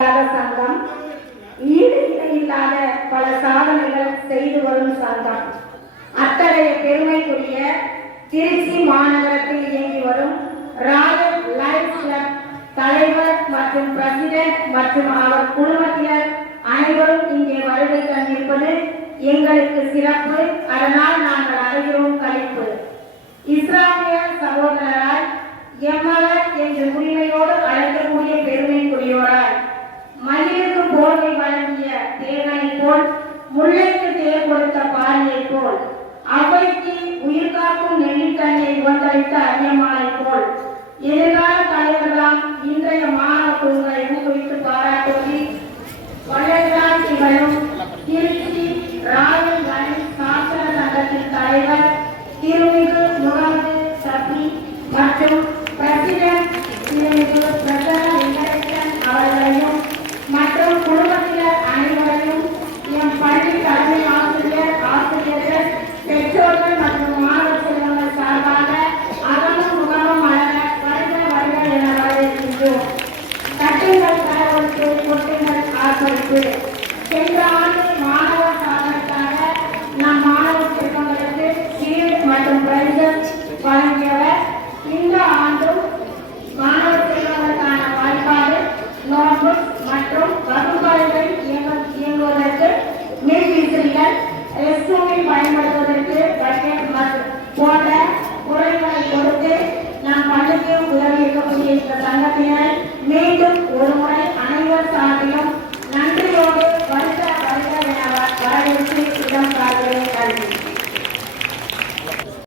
சங்கம் ஈடு இல்லாத பல சாதனைகள் செய்து வரும் சங்கம். அத்தகைய பெருமைக்குரிய திருச்சி மாநகரத்தில் இயங்கி வரும் ராயல் லைஃப் கிளப் தலைவர் மற்றும் பிரசிடென்ட் மற்றும் அவர் குழுமத்தினர் அனைவரும் இங்கே வருகை தந்திருப்பது எங்களுக்கு சிறப்பு. அதனால் நாங்கள் அடைகிறோம் கழிப்பு. இஸ்லாமிய சகோதரராய் எம்மவர் என்று உரிமையோடு அழைக்கக்கூடிய பெருமைக்குரியோராய் மயிலுக்கு போர்வை வழங்கிய தேவனை போல் முல்லைக்கு தேர் கொடுத்த பாரியை போல் அவைக்கு உயிர்காக்கும் நெல்லிக்கனியை உணர்ந்தளித்த அரியம்மாளை போல் எதிர்கால தலைவர்களாம் இன்றைய மாணவ குழுக்களை ஊக்குவித்து பாராட்டுவதில் வள்ளல்தான் திகழும் திருச்சி ராயல் லைஃப் சாசன சங்கத்தின் தலைவர் திருமிகு முகமது சபி மற்றும் பிரசிடென்ட் திருமிகு பிரசன்ன வெங்கடேசன் அவர்களையும் மற்றும் குடும்பத்தினர் அனைவரையும் எம் பள்ளி தலைமை ஆசிரியர் ஆசிரியர்கள் பெற்றோர்கள் மற்றும் மாணவ செல்வங்கள் சார்பாக அகமும் முகமும் மலர வருக வருக என வரவேற்கின்றோம். தட்டுங்கள் தரவழித்து கொட்டுங்கள் ஆர்ப்பரிப்பு. சென்ற ஆண்டு மாணவர் சாதனைக்காக நம் மாணவ செல்வங்களுக்கு சீர் மற்றும் பிரைசஸ் வழங்கியவர். இந்த ஆண்டும் மாணவ செல்வங்களுக்கான வாய்ப்பாடு நோட்புக் மற்றும் வகுப்பறைகள் இயங்குவதற்கு மின்விசிறிகள் ரெஸ்ட்ரூமில் பயன்படுத்துவதற்கு பட்ஜெட் போன்ற பொருட்களை கொடுத்து நம் பள்ளிக்கு உதவி இருக்கக்கூடிய இந்த சங்கத்தினர் மீண்டும் ஒரு